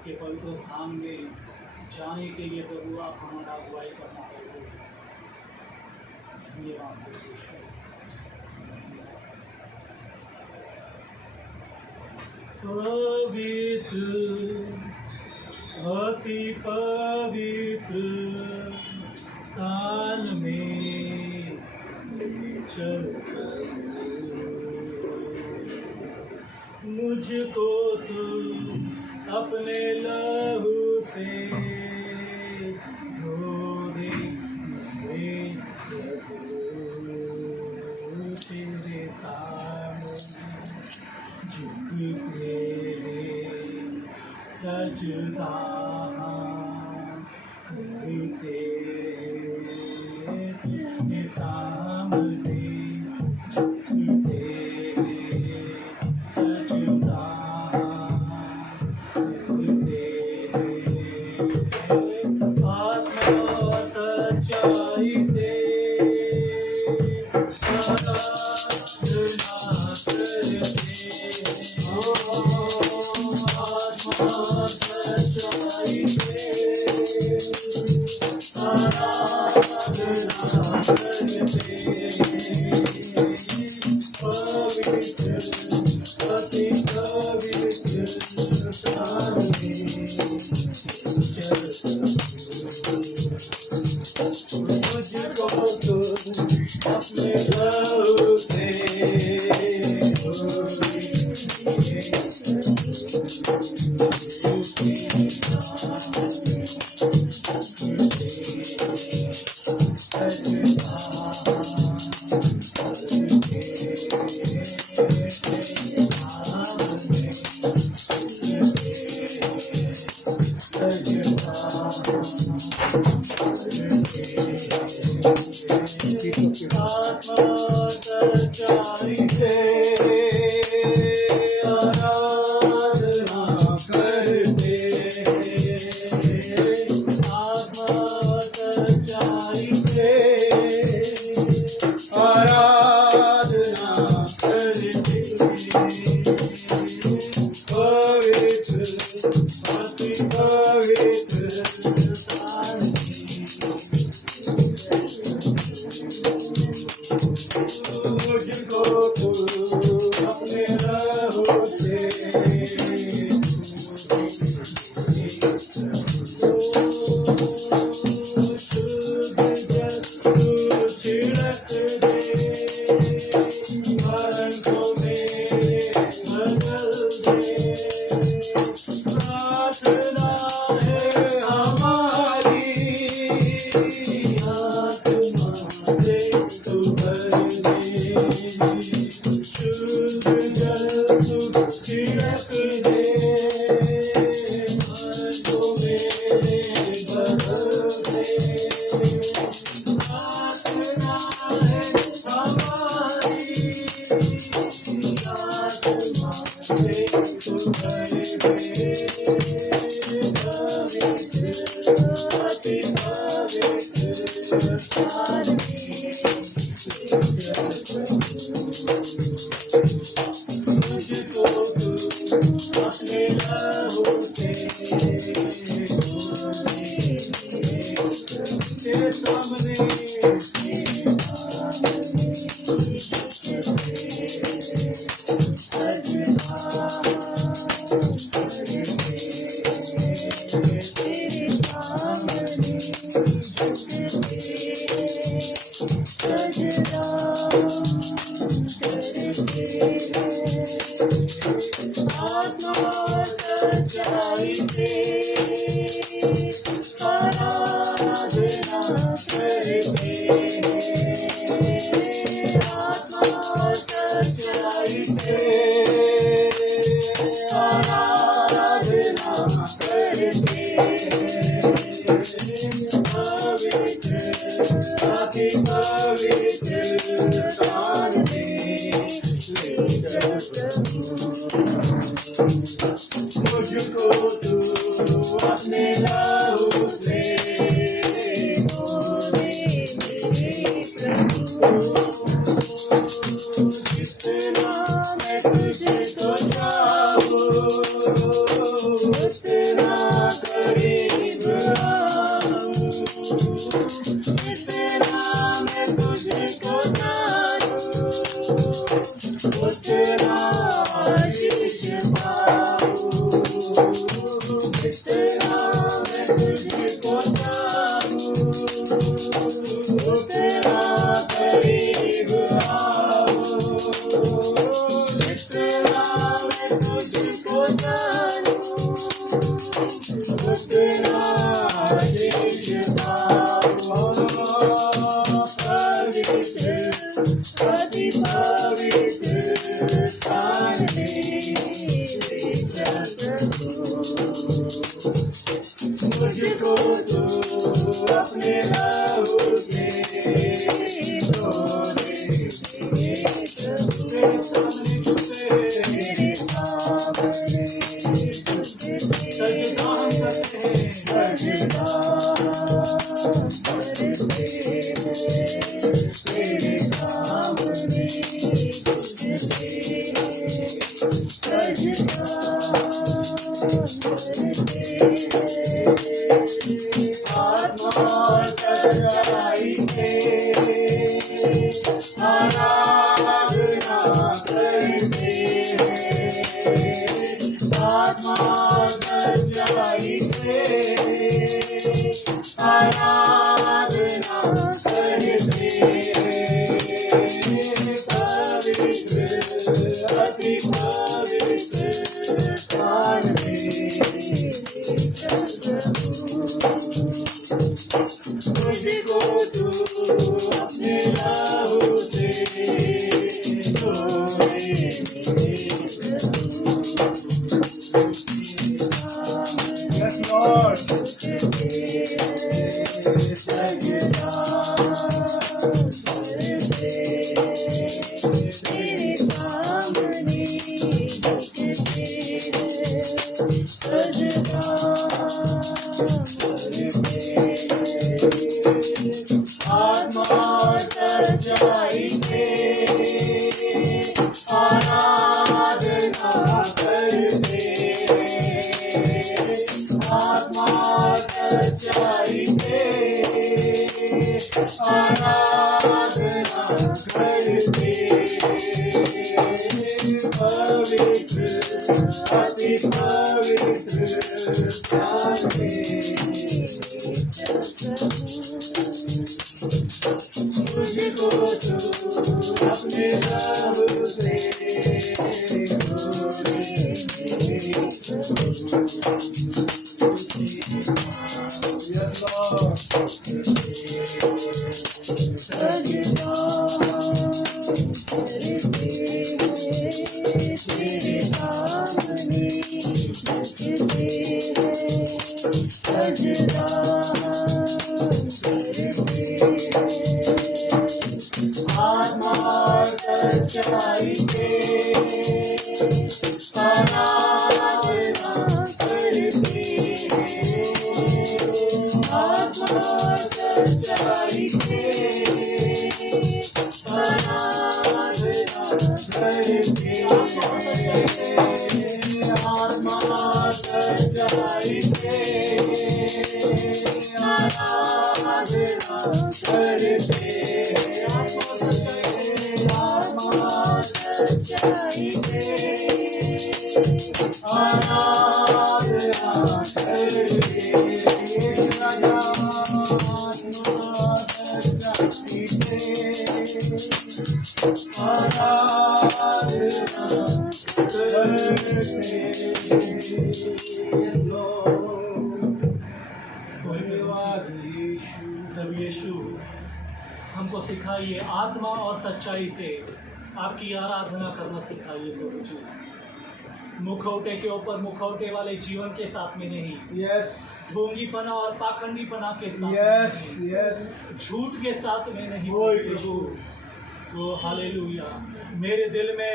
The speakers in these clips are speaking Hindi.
आपके पवित्र स्थान में जाने के लिए प्रभु आप हमारा अगुवाई करना प्रभु। धन्यवाद प्रभु यीशु। पवित्र, अति पवित्र स्थान में चल मुझको तू अपने लहू से धो दे मेरे प्रभु। तेरे सामने झुकते सजदा करते तेरे सामने झुकते सजदा करते। आत्मा सच्चाई से आत्मा सच्चाई से उतना करीब आऊं, जितना मैं तुझको जानूं, उतना आशीष पाऊं, जितना मैं तुझको जानूं, उतना करीब आऊं, जितना मैं तुझको जानूं, उतना आशीष पाऊं। पवित्र अति पवित्र स्थान में मुझको तू अपने लहू से धो दे, तेरे सामने सजदा करते हैं, सजदा करते हैं, तेरे सामने सजदा आत्मा सच्चाई से आराधना करते हैं, आत्मा सच्चाई से आराधना करते हैं, पवित्र अति पवित्र स्थान में मुझको तू अपने लहू से धो दे, Yes, Lord. सजदा तेरे सामने झुकते हैं, सजदा आत्मा सच्चाई से आराधना करते हैं, आत्मा सच्चाई से आराधना करते हैं, पवित्र अति पवित्र स्थान में मुझको तू अपने लहू से धो दे, Yes, Lord. सजदा करते हैं, तेरे सामने झुकते हैं, सजदा करते हैं, आत्मा सच्चाई से आराधना करते हैं, आत्मा सच्चाई से आराधना करते हैं, आत्मा सच्चाई से आराधना करते हैं, आत्मा सच्चाई से आराधना करते प्रभु यीशु हमको सिखाइए आत्मा और सच्चाई से आपकी आराधना करना सिखाइए प्रभु जी। मुखौटे के ऊपर मुखौटे वाले जीवन के साथ में नहीं, Yes. ढोंगीपना और पाखंडीपना के साथ Yes. में नहीं, Yes. झूठ के साथ में नहीं ओए प्रभु। वो हालेलुया, मेरे दिल में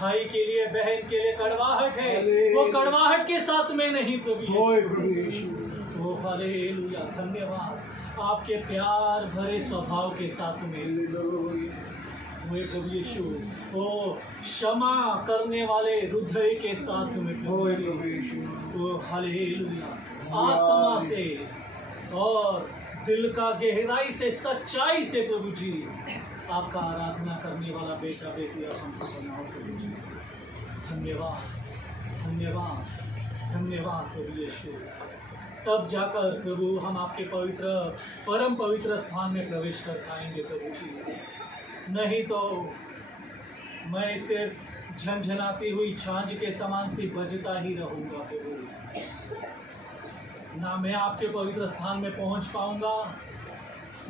भाई के लिए बहन के लिए कड़वाहट है, वो कड़वाहट के साथ में नहीं प्रभु यीशु। वो हालेलुया, धन्यवाद आपके प्यार भरे स्वभाव के साथ में। हुए प्रभु यीशु, वो क्षमा करने वाले हृदय के साथ में प्रभु यीशु, वो हालेलुया, आत्मा से और दिल का गहराई से सच्चाई से प्रभु जी आपका आराधना करने वाला बेटा बेटी आप हमको बनाओ प्रभु जी। धन्यवाद धन्यवाद धन्यवाद प्रभु यीशु। तब जाकर प्रभु हम आपके पवित्र परम पवित्र स्थान में प्रवेश कर पाएंगे प्रभु जी। नहीं तो मैं सिर्फ झनझनाती हुई झांझ के समान सी बजता ही रहूंगा प्रभु। ना मैं आपके पवित्र स्थान में पहुंच पाऊंगा,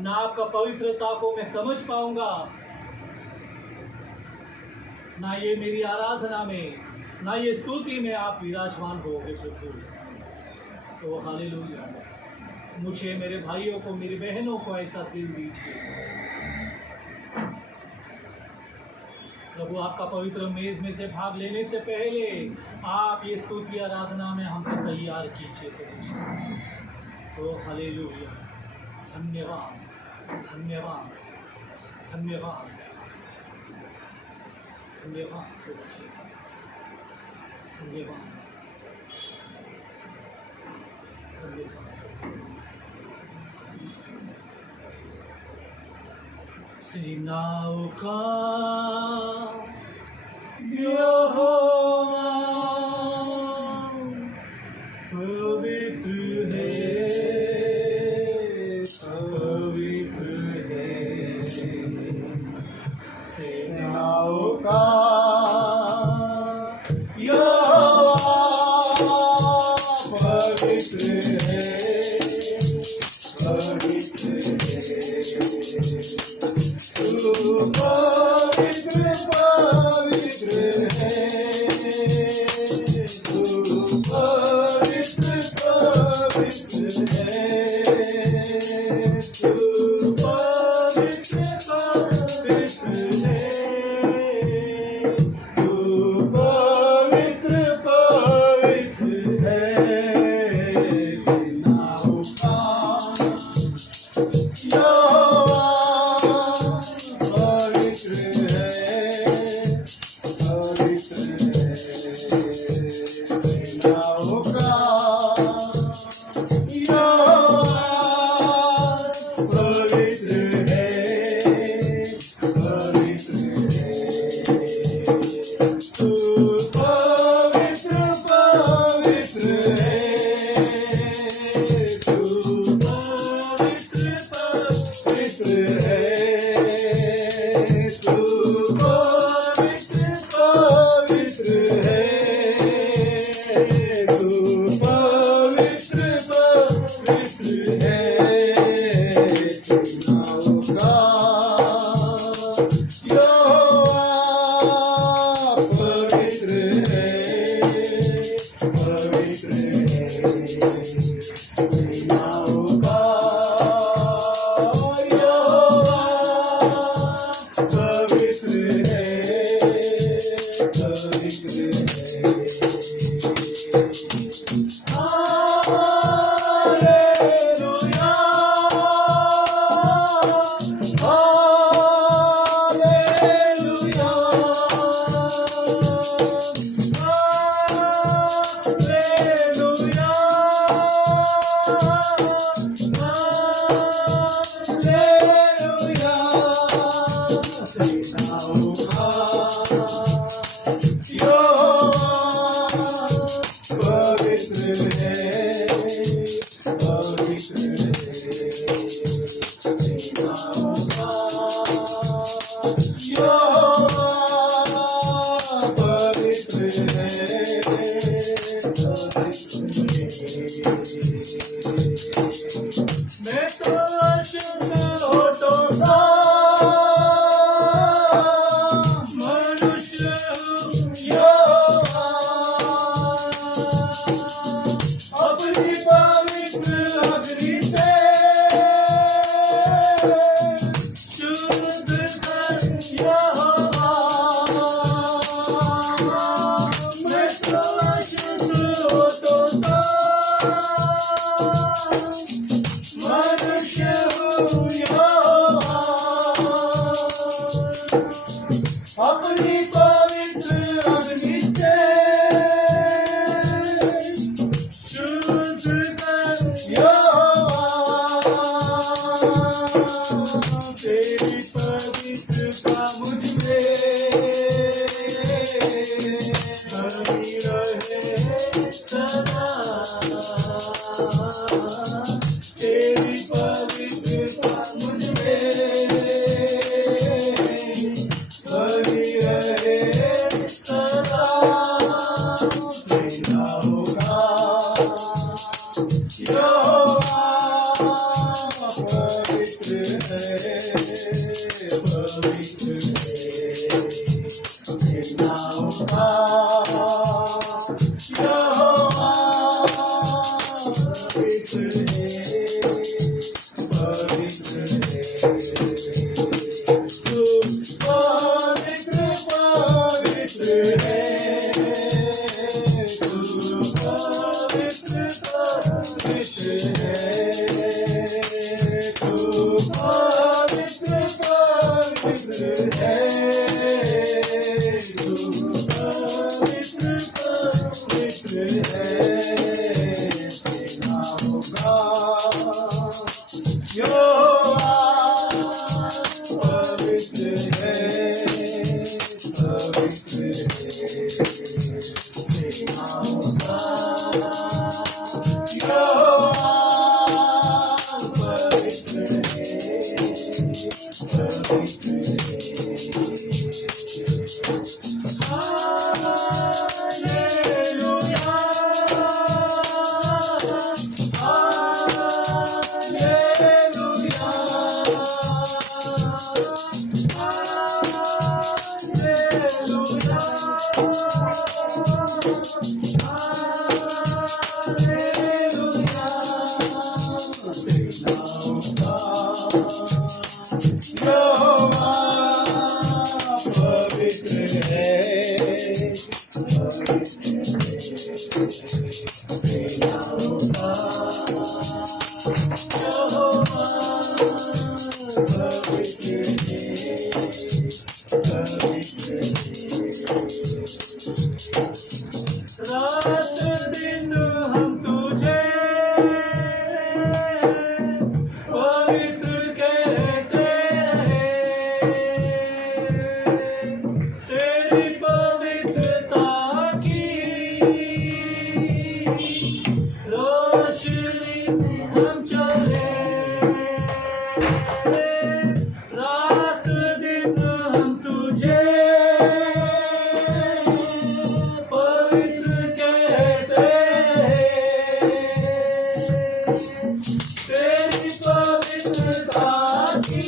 ना आपका पवित्रता को मैं समझ पाऊंगा, ना ये मेरी आराधना में, ना ये स्तुति में आप विराजमान होगे प्रभु। तो हालेलुया, मुझे, मेरे भाइयों को, मेरी बहनों को ऐसा दिल दीजिए प्रभु। आपका पवित्र मेज में से भाग लेने से पहले आप ये स्तुति आराधना में हमको तैयार कीजिए प्रभु। तो हालेलुया, धन्यवाद धन्यवाद धन्यवाद धन्यवाद प्रभु, धन्यवाद धन्यवाद। सेनाओं का यहोवा पवित्र है, पवित्र है। सेनाओं का यहोवा पवित्र है, पवित्र है। तू पवित्र पवित्र है, तू पवित्र पवित्र है, तू पवित्र पवित्र है, तू पवित्र पवित्र है। सेनाओं रात दिन हम तुझे पवित्र कहते हैं, तेरी पवित्रता की रोशनी हम चले। रात दिन हम तुझे पवित्र कहते हैं, तेरी पवित्रता की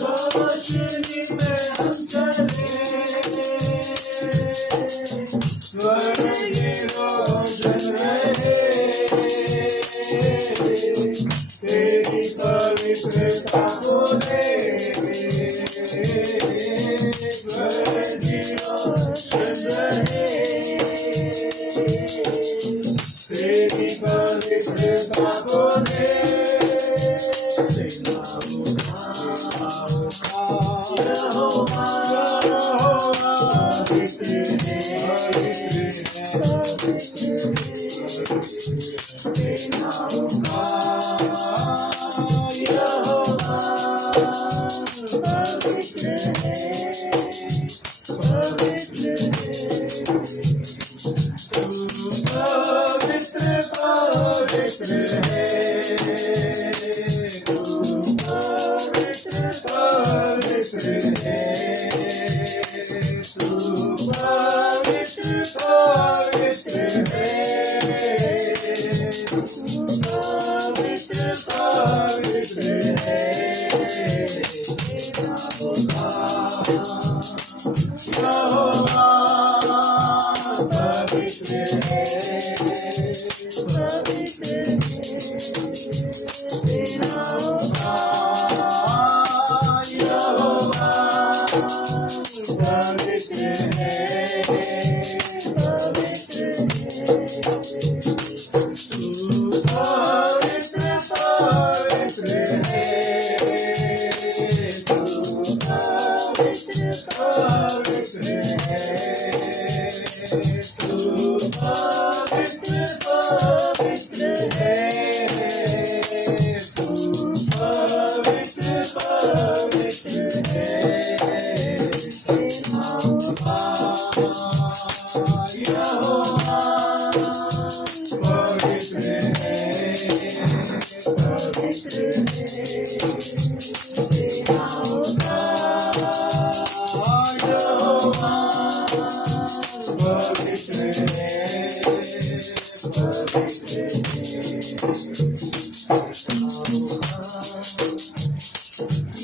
रोशनी में हम चले। स्वर्ग रोशन रहे तेरी पवित्रता को दे। स्वर्ग रोशन रहे तेरी पवित्रता को दे।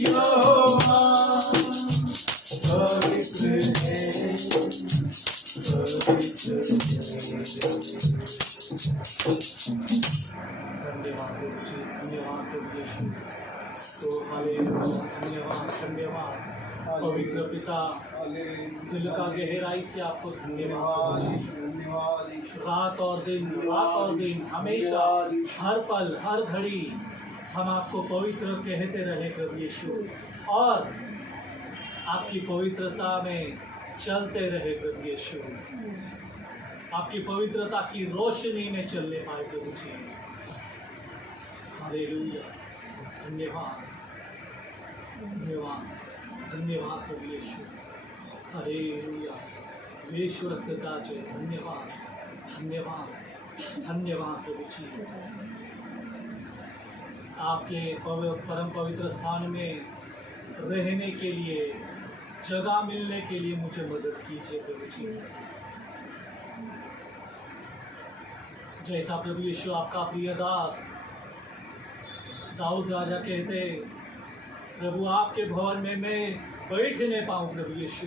यहोवा पवित्र पिता, दिल का गहराई से आपको धन्यवाद। रात और दिन हमेशा हर पल हर घड़ी हम आपको पवित्र कहते रहे प्रभु यीशु, और आपकी पवित्रता में चलते रहे प्रभु यीशु, आपकी पवित्रता की रोशनी में चलने पाए प्रभु जी। हालेलुया, धन्यवाद धन्यवाद धन्यवाद प्रभु यीशु। हालेलुया, यीशु रक्तता जय, धन्यवाद धन्यवाद धन्यवाद प्रभु जी। आपके परम पवित्र स्थान में रहने के लिए, जगह मिलने के लिए मुझे मदद कीजिए प्रभु जी। जैसा प्रभु यीशु आपका प्रिय दास दाऊद राजा कहते, प्रभु आपके भवन में मैं बैठने पाऊँ प्रभु यीशु,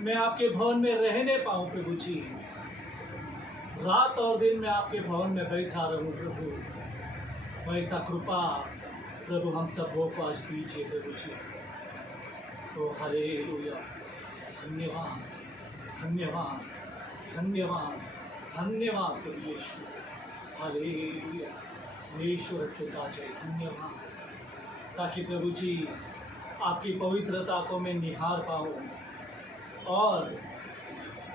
मैं आपके भवन में रहने पाऊँ प्रभु जी। रात और दिन मैं आपके भवन में बैठा रहूँ प्रभु। वैसा कृपा प्रभु हम सबों को आज दीजिए प्रभु जी। तो हालेलुया, धन्यवाद धन्यवाद धन्यवाद धन्यवाद प्रभु यीशु। हालेलुया, ईश्वर का जय, धन्यवाद। ताकि प्रभु जी आपकी पवित्रता को मैं निहार पाऊँ, और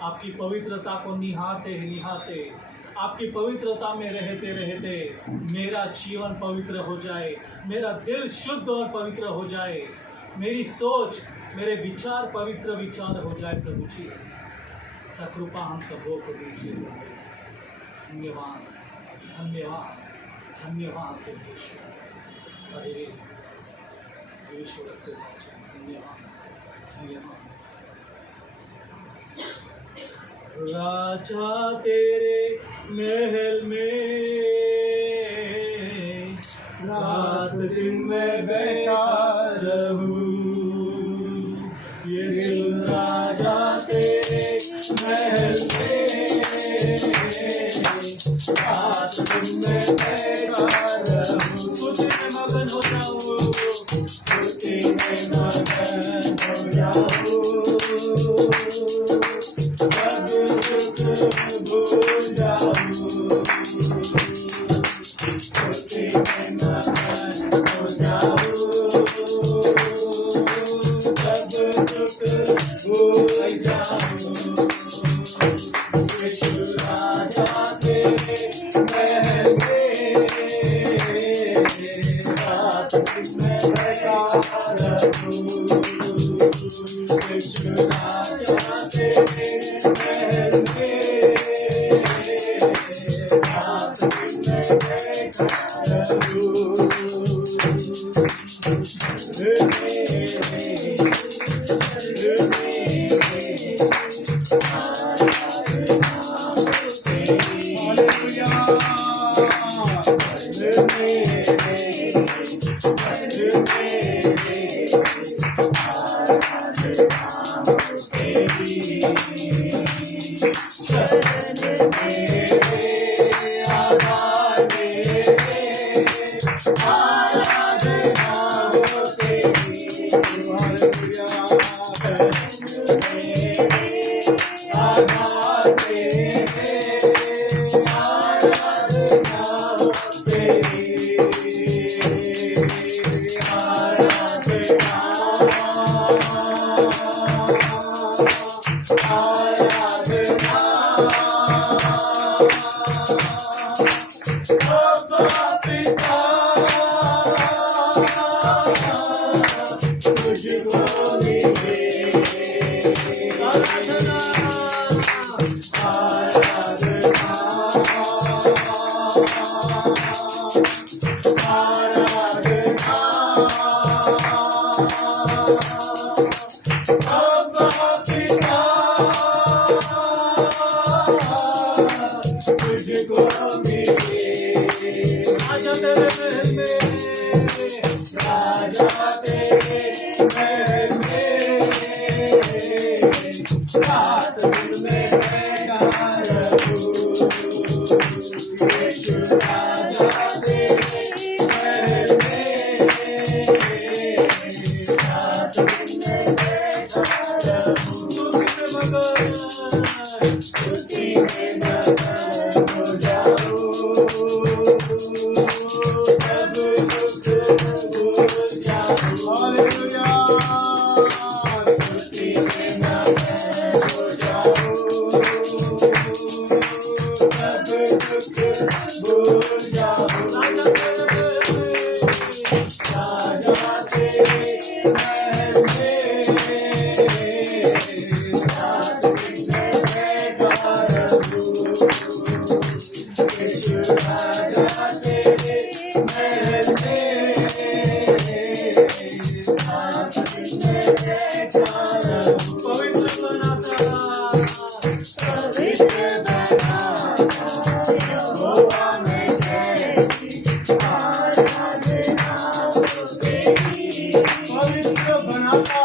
आपकी पवित्रता को निहारते निहारते, आपकी पवित्रता में रहते रहते मेरा जीवन पवित्र हो जाए, मेरा दिल शुद्ध और पवित्र हो जाए, मेरी सोच, मेरे विचार पवित्र विचार हो जाए प्रभु जी। ऐसा कृपा हम सबों को दीजिए। धन्यवाद धन्यवाद धन्यवाद प्रभु यीशु। अरे ईश्वर धन्यवाद धन्यवाद। राजा तेरे महल में रात दिन में बैठा रहूं, यीशु राजा तेरे महल में रात दिन में बैठा रहूं। स्तुति में मगन हो जाऊं, स्तुति में मगन हो जाऊं, भूल जाऊं, स्तुति में मगन हो जाऊं, सब दुख भूल जाऊं। यीशु राजा तेरे महल में रात में बैठा रहूं, यीशु राजा तेरे महल में रात में बैठा रहूं। Hallelujah. भूल जाओ राजा राजा तेरे महल में रात दिन में बैठा रहूं यीशु राजा तेरे महल में रात दिन में बैठा रहूं पवित्र बनाता पवित्र बनाता यहोवा मैं तेरी आराधना हो तेरी पवित्र बनाता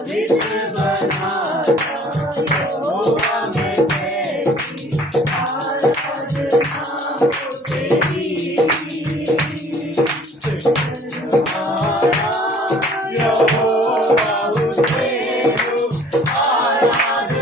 पवित्र बनाता यहोवा मैं तेरी आराधना हो तेरी यहोवा हो तेरी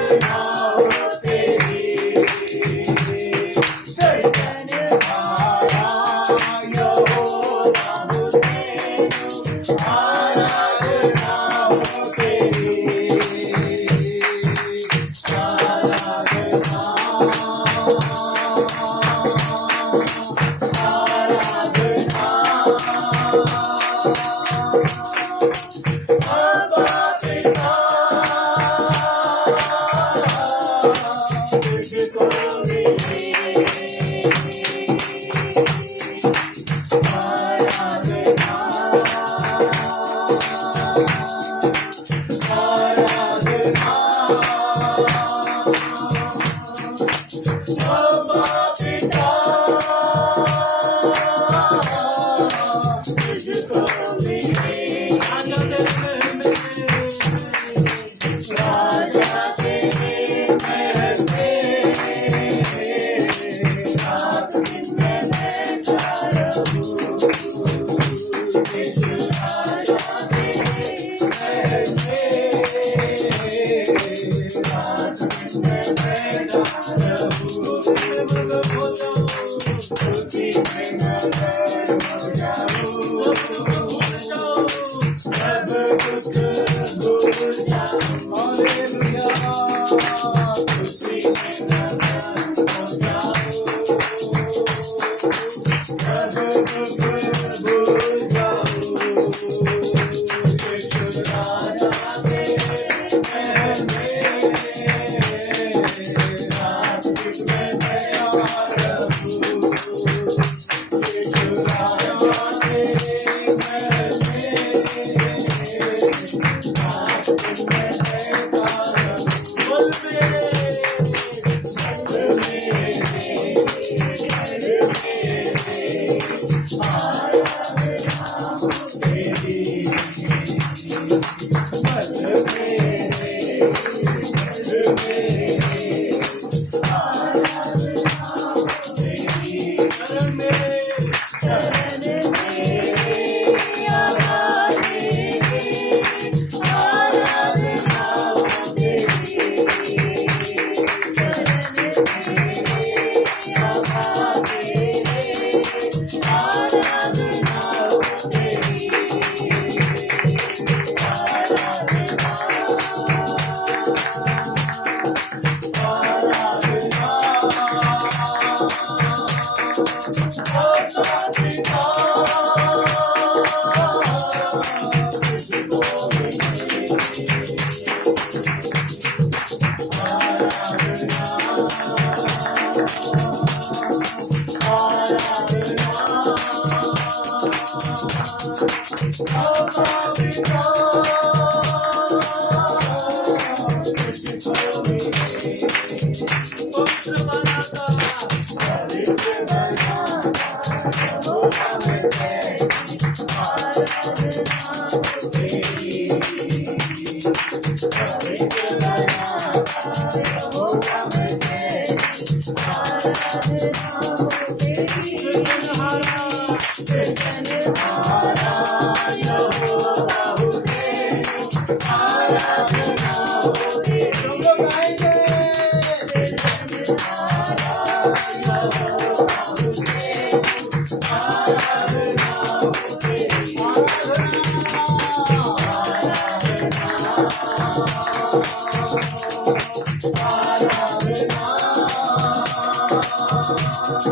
आराधना हो तेरी आराधना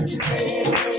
Thank you.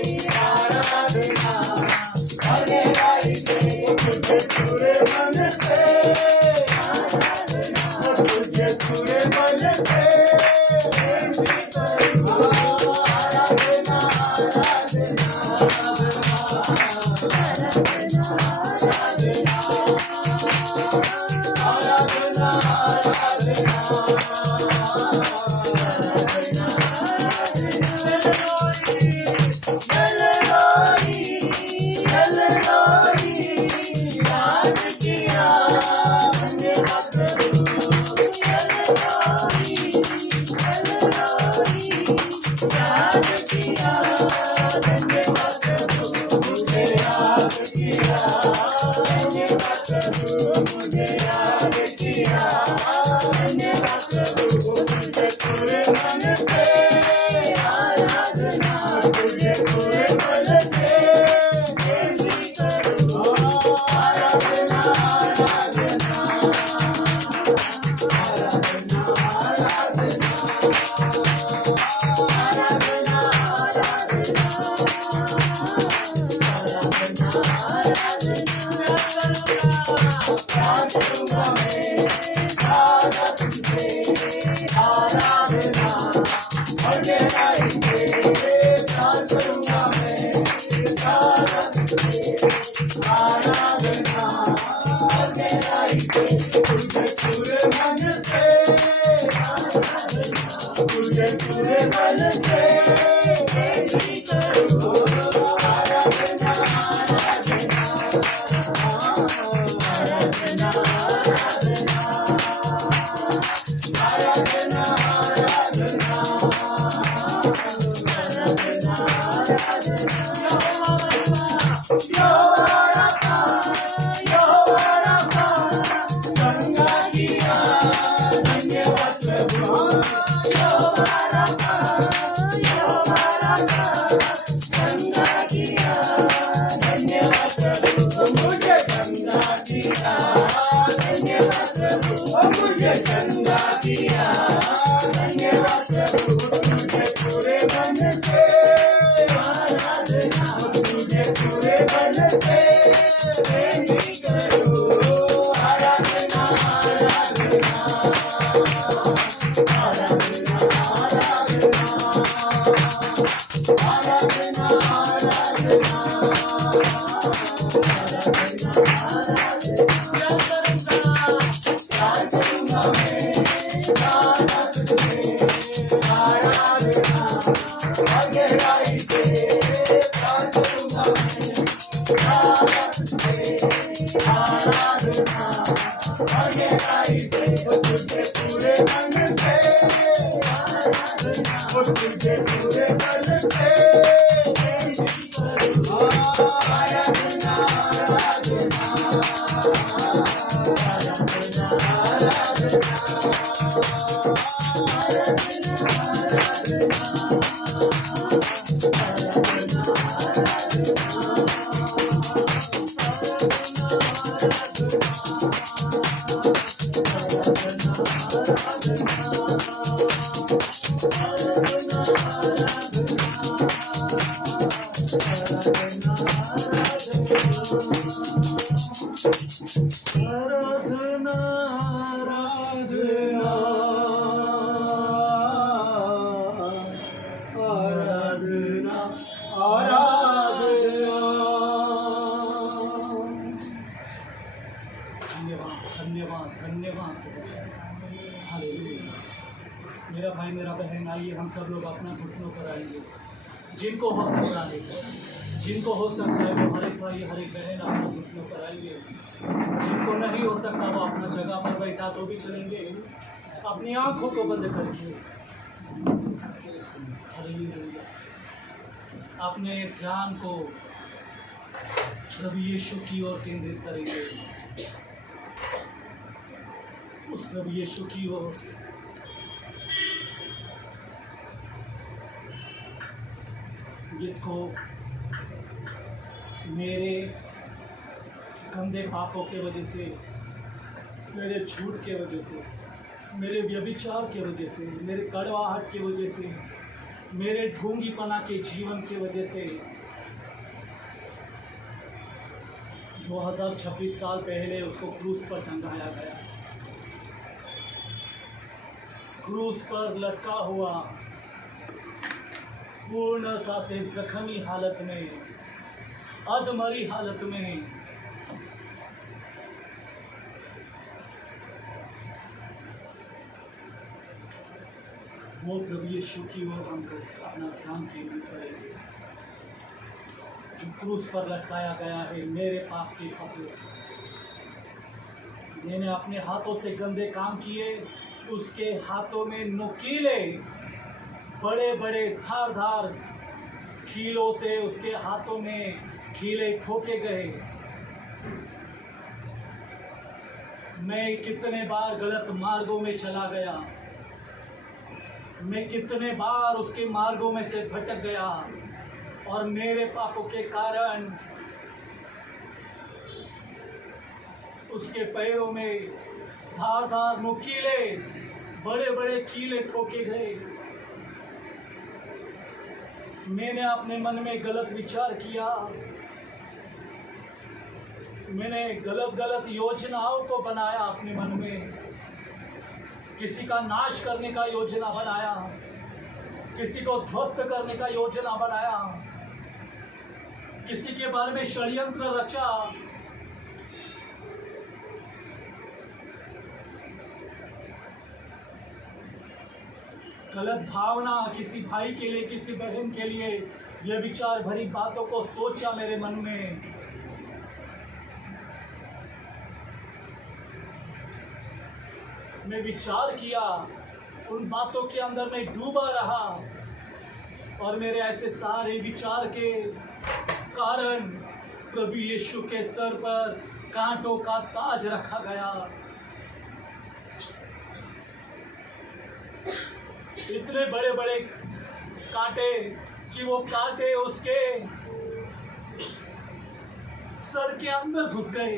धन्यवाद प्रभु मुझे याद किया, धन्यवाद प्रभु मुझे याद किया, धन्यवाद प्रभु मुझे पूरे मन से आराधना, तुझे पूरे मन से बेनती करूं, आराधना आराधना आराधना आराधना आराधना प्यार करूंगा मैं दादा तुझे, आराधना और गहराई से प्यार करूंगा मैं दादा तुझे, आराधना और गहराई से तुझे पूरे मन से, तुझे पूरे मन से बेनती करूं, आराधना आराधना आराधना आराधना आराधना आराधना यहोवा रब्बा, यहोवा रब्बा, गंगा किया धन्यवाद प्रभु, यहोवा रब्बा, यहोवा रब्बा, गंगा किया धन्यवाद प्रभु, मुझे गंगा किया धन्यवाद प्रभु, मुझे गंगा किया धन्यवाद प्रभु, तुझे पूरे मन से आराधना, तुझे पूरे मन से बेनती करूं, आराधना आराधना आराधना आराधना आराधना प्यार करूंगा मैं दादा तुझे, आराधना और गहराई से प्यार करूंगा मैं दादा तुझे, आराधना और गहराई से तुझे पूरे मन से, तुझे पूरे मन से बेनती करूं, आराधना आराधना आराधना आराधना आराधना आराधना। धन्यवाद धन्यवाद धन्यवाद। हालेलुया। मेरा भाई मेरा बहन, आइए हम सब लोग अपना घुटनों पर आएंगे। जिनको हो सकता है, जिनको हो सकता है वो हर एक भाई हर एक बहन अपना घुटनों पर आएंगे। जिनको नहीं हो सकता वो अपना जगह पर बैठा तो भी चलेंगे, अपनी आंखों को बंद करके हालेलुया अपने ध्यान को प्रभु यीशु की ओर केंद्रित करेंगे, उस प्रभु यीशु की ओर जिसको मेरे गंदे पापों के वजह से, मेरे झूठ के वजह से, मेरे व्यभिचार के वजह से, मेरे कड़वाहट के वजह से, मेरे ढोंगीपना के जीवन के वजह से 2026 साल पहले उसको क्रूस पर टंगाया गया। क्रूस पर लटका हुआ, पूर्णता से जख्मी हालत में, अधमरी हालत में वो प्रभु यीशु की ओर हम अपना ध्यान केंद्रित करेंगे, जो क्रूस पर लटकाया गया है मेरे पाप के खातिर। मैंने अपने हाथों से गंदे काम किए, उसके हाथों में नुकीले बड़े बड़े धारदार कीलों से उसके हाथों में कीले ठोके गए। मैं कितने बार गलत मार्गों में चला गया, मैं कितने बार उसके मार्गों में से भटक गया, और मेरे पापों के कारण उसके पैरों में धार धार नुकीले बड़े बड़े कीले ठोके गए। मैंने अपने मन में गलत विचार किया, मैंने गलत गलत योजनाओं को बनाया अपने मन में। किसी का नाश करने का योजना बनाया, किसी को ध्वस्त करने का योजना बनाया, किसी के बारे में षड्यंत्र रचा। गलत भावना किसी भाई के लिए, किसी बहन के लिए, यह विचार भरी बातों को सोचा मेरे मन में। मैं विचार किया, उन बातों के अंदर मैं डूबा रहा, और मेरे ऐसे सारे विचार के कारण प्रभु यीशु के सर पर कांटों का ताज रखा गया। इतने बड़े बड़े कांटे कि वो कांटे उसके सर के अंदर घुस गए,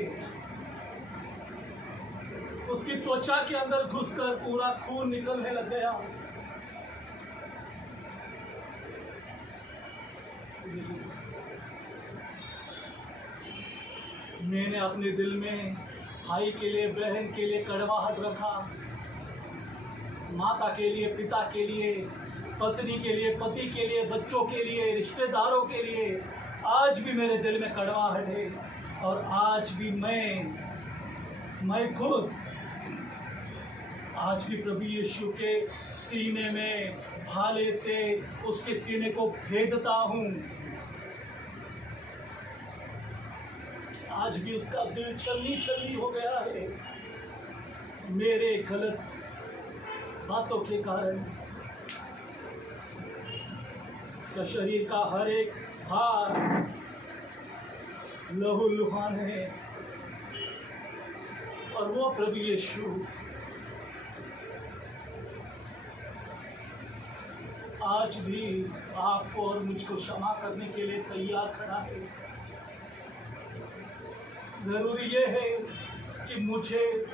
उसकी त्वचा के अंदर घुसकर पूरा खून निकलने लग गया। मैंने अपने दिल में भाई के लिए, बहन के लिए कड़वाहट रखा, माता के लिए, पिता के लिए, पत्नी के लिए, पति के लिए, बच्चों के लिए, रिश्तेदारों के लिए। आज भी मेरे दिल में कड़वाहट है, और आज भी मैं खुद आज भी प्रभु यीशु के सीने में भाले से उसके सीने को भेदता हूँ। आज भी उसका दिल छलनी छलनी हो गया है मेरे गलत बातों के कारण। उसका शरीर का हर एक हार लहू लुहान है, और वो प्रभु यीशु आज भी आपको और मुझको क्षमा करने के लिए तैयार खड़ा है। जरूरी ये है कि मुझे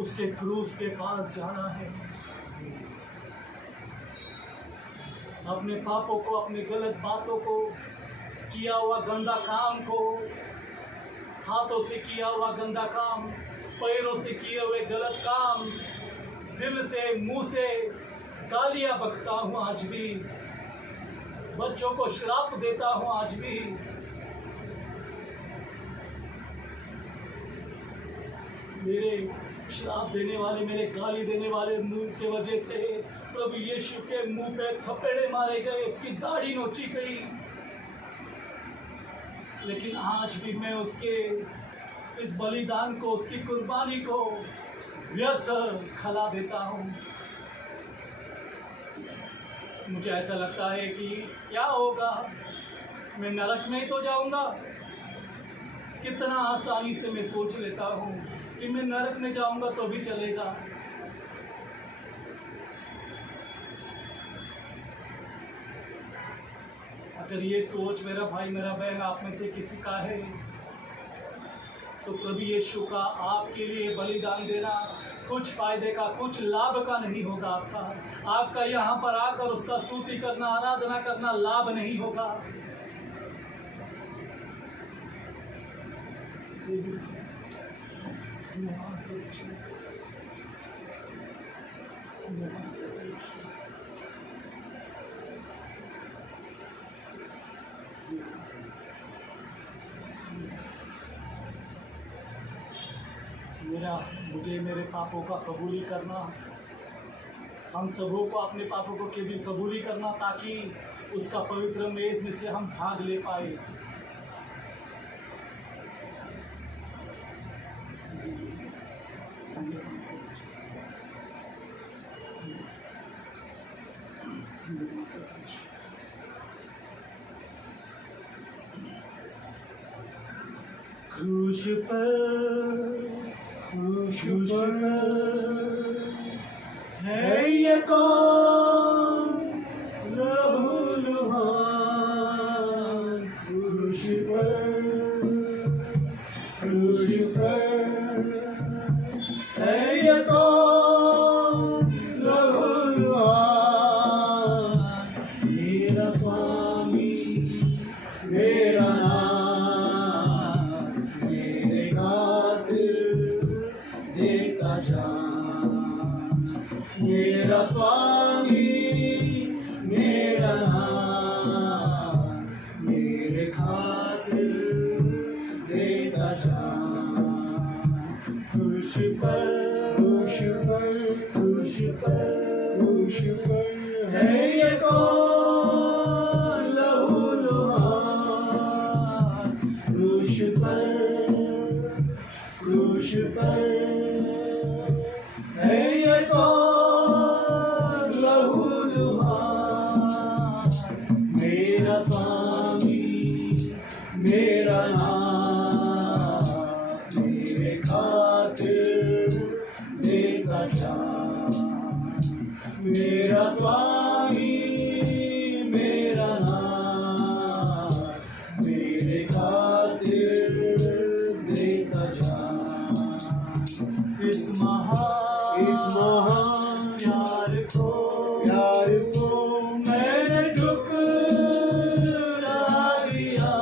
उसके क्रूस के पास जाना है, अपने पापों को, अपने गलत बातों को, किया हुआ गंदा काम को, हाथों से किया हुआ गंदा काम, पैरों से किए हुए गलत काम, दिल से, मुंह से गालियां बकता हूँ आज भी, बच्चों को श्राप देता हूँ आज भी। मेरे श्राप देने वाले, मेरे गाली देने वाले मुंह के वजह से प्रभु यीशु के मुंह पे थप्पड़े मारे गए, उसकी दाढ़ी नोची गई। लेकिन आज भी मैं उसके इस बलिदान को, उसकी कुर्बानी को व्यर्थ खला देता हूँ। मुझे ऐसा लगता है कि क्या होगा, मैं नरक में ही तो जाऊंगा। कितना आसानी से मैं सोच लेता हूँ कि मैं नरक में जाऊंगा तो भी चलेगा। अगर ये सोच मेरा भाई, मेरा बहन आप में से किसी का है, तो प्रभु यीशु का आपके लिए बलिदान देना कुछ फायदे का, कुछ लाभ का नहीं होगा। आपका यहाँ पर आकर उसका स्तुति करना, आराधना करना लाभ नहीं होगा। मुझे मेरे पापों का कबूली करना, हम सबों को अपने पापों को केवल कबूली करना, ताकि उसका पवित्र मेज में से हम भाग ले पाए। क्रूस पर है ये कौन लहूलुहान। क्रूस पर है ये कौन लहूलुहान। मेरा स्वामी मेरा नाम मेरे खातिर देता जान। मेरा स्वामी मेरा नाम मेरे खातिर देता जान। क्रूस पर है ये कौन लहूलुहान। क्रूस पर है ये कौन लहूलुहान। मेरा स्वामी मेरा नाम मेरे खातिर देता जान। मेरा स्वामी मेरा नाम मेरे खातिर देता जान। इस महान प्यार को मैंने ठुकरा दिया।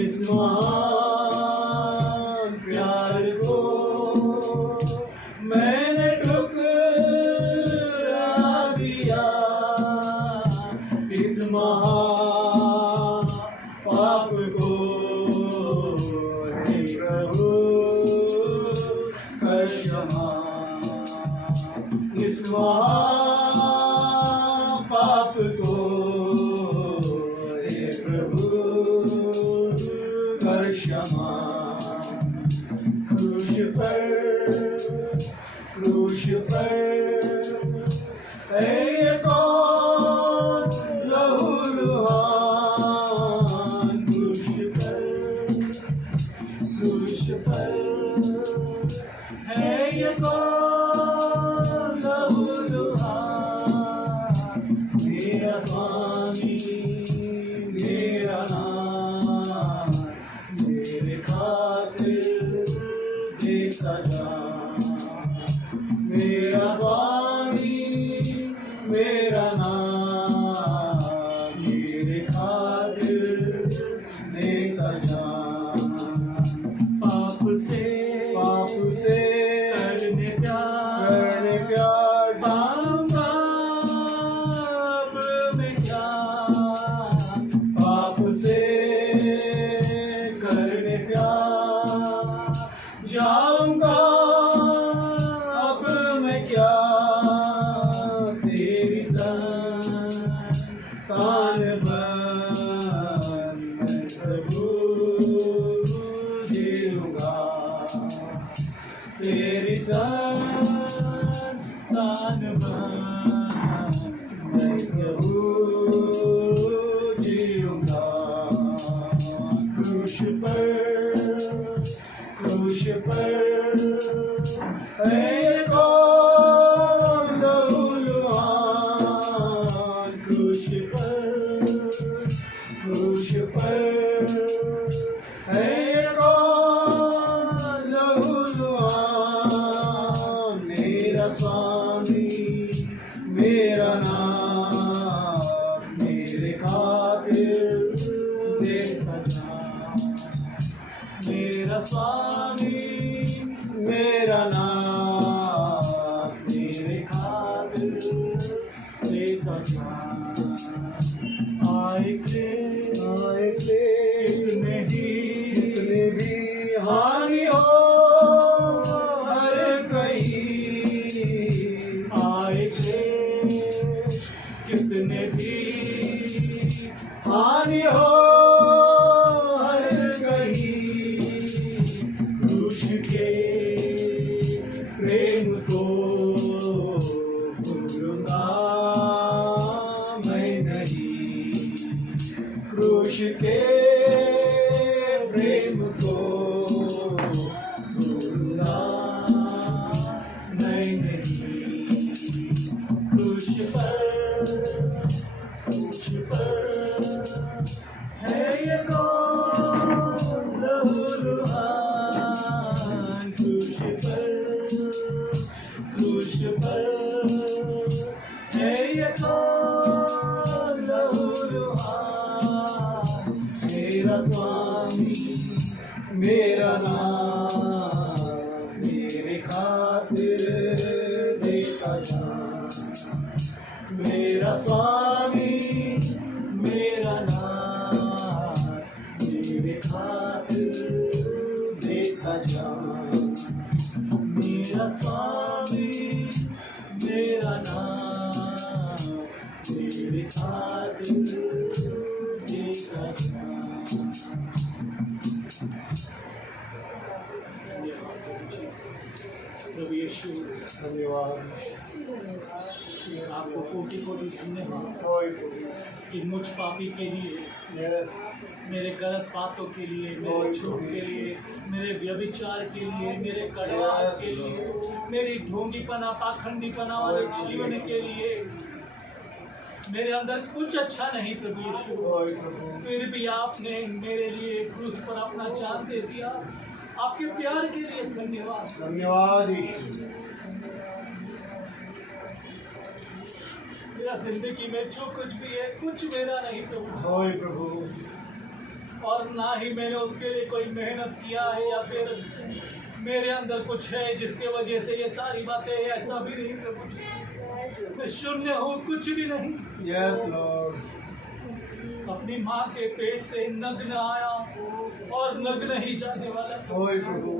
इस महान प्यार को मैंने ठुकरा दिया। इस महान पाप को हे प्रभु कर क्षमा। इस महान पाप को हे प्रभु कर क्षमा। क्रूस पर है ये कौन लहूलुहान। क्रूस पर है ये कौन लहूलुहान। मेरा स्वामी मेरा नाम मेरे खातिर देता जान। मेरा स्वामी मेरा नाम मेरे खातिर देता जान। पाप से करने प्यार पाऊंगा अब मैं क्या। पाप से करने प्यार जाऊंगा अब मैं क्या। तेरी संतान बन मैं प्रभु जीऊंगा। तेरी संतान बन मैं प्रभु जीऊंगा। क्रूस पर है ये कौन लहूलुहान। क्रूस पर है ये कौन लहूलुहान। मेरा स्वामी मेरा नाम मेरे खातिर देता जान। मेरा स्वामी मेरा नाम मेरे खातिर देता जान। आए कितने भी हानि हो हर कहीं। आए कितने भी हानि हो हर कहीं। क्रूस के प्रेम को भूलूंगा मैं नहीं। क्रूस के प्रेम मेरा स्वामी मेरा नाम मेरे खातिर देता जान मेरा स्वामी मेरा नाम मेरे खातिर देता जान मेरा स्वामी मेरा नाम मेरे खातिर देता जान। प्रभु यीशु धन्यवाद आपको कोटि कोटि धन्यवाद कि मुझ पापी के लिए मेरे गलत बातों के लिए मेरे झूठ के लिए मेरे व्यभिचार के लिए मेरे कड़वाहट के लिए मेरी ढोंगीपना पाखंडीपना और जीवन के लिए मेरे अंदर कुछ अच्छा नहीं प्रभु यीशु फिर भी आपने मेरे लिए क्रूस पर अपना जान दे दिया आपके प्यार के लिए धन्यवाद धन्यवाद मेरा जिंदगी में जो कुछ भी है कुछ मेरा नहीं प्रभु प्रभु और ना ही मैंने उसके लिए कोई मेहनत किया है या फिर मेरे अंदर कुछ है जिसके वजह से ये सारी बातें ऐसा भी नहीं प्रभु मैं शून्य हूँ कुछ भी नहीं यस लॉर्ड अपनी माँ के पेट से नग्न आया और नग्न ही जाने वाला प्रभु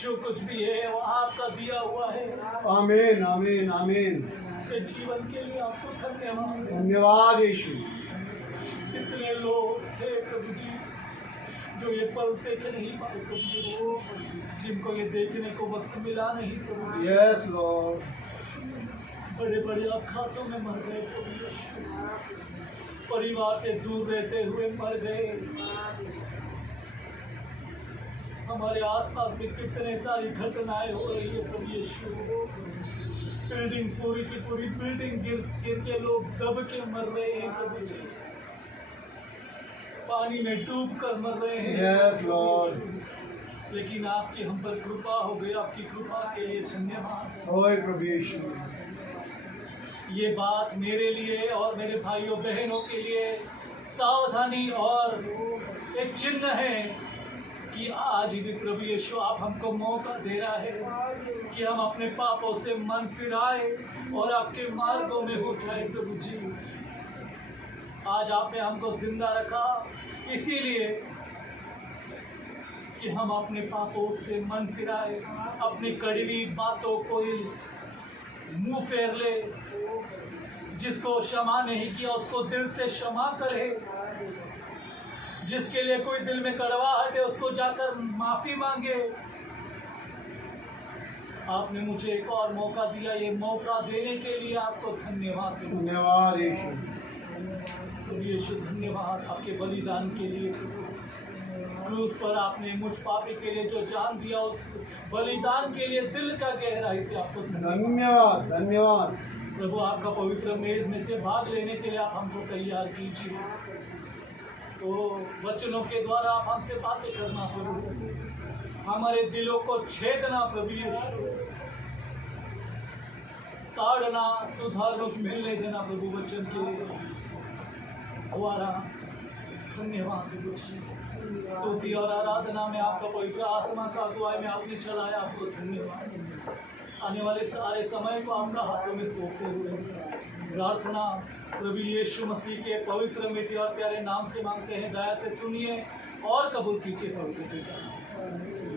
जो कुछ भी है वो आपका दिया हुआ है आमीन आमीन आमीन के जीवन के लिए आपको धन्यवाद धन्यवाद यीशु कितने लोग थे प्रभु जी जो ये पल देख नहीं पाए प्रभु जी जिनको ये देखने को वक्त मिला नहीं प्रभु जी यस लॉर्ड बड़े बड़े अपघातों में मर गए प्रभु जी परिवार से दूर रहते हुए मर गए हमारे आसपास में कितने सारी घटनाएं हो रही है प्रभु यीशु बिल्डिंग पूरी की पूरी बिल्डिंग गिर के लोग दब के मर रहे हैं प्रभु जी पानी में डूब कर मर रहे हैं यस लॉर्ड लेकिन आपकी हम पर कृपा हो गई आपकी कृपा के लिए धन्यवाद प्रभु यीशु ये बात मेरे लिए और मेरे भाइयों बहनों के लिए सावधानी और एक चिन्ह है कि आज भी प्रभु यीशु आप हमको मौका दे रहा है कि हम अपने पापों से मन फिराए और आपके मार्गों में हो जाए प्रभु जी आज आपने हमको जिंदा रखा इसीलिए कि हम अपने पापों से मन फिराए अपनी कड़वी बातों को मुंह फेर ले जिसको क्षमा नहीं किया उसको दिल से क्षमा करे जिसके लिए कोई दिल में कड़वाहट है उसको जाकर माफी मांगे आपने मुझे एक और मौका दिया ये मौका देने के लिए आपको धन्यवाद धन्यवाद यीशु धन्यवाद आपके बलिदान के लिए क्रूस पर आपने मुझ पापी के लिए जो जान दिया उस बलिदान के लिए दिल का गहराई से आपको धन्यवाद धन्यवाद प्रभु आपका पवित्र मेज में से भाग लेने के लिए आप हमको तैयार कीजिए तो वचनों के द्वारा आप हमसे बातें करना प्रभु हमारे दिलों को छेदना प्रभु ताड़ना सुधार मिलने देना प्रभु वचन के द्वारा धन्यवाद प्रभु स्तुति और आराधना में आपका पवित्र आत्मा का अगुवाई में आपने चलाया आपको धन्यवाद आने वाले सारे समय को आपका हाथों में सौंपते हुए प्रार्थना प्रभु यीशु मसीह के पवित्र मीठे और प्यारे नाम से मांगते हैं दया से सुनिए और कबूल कीजिए पवित्र पिता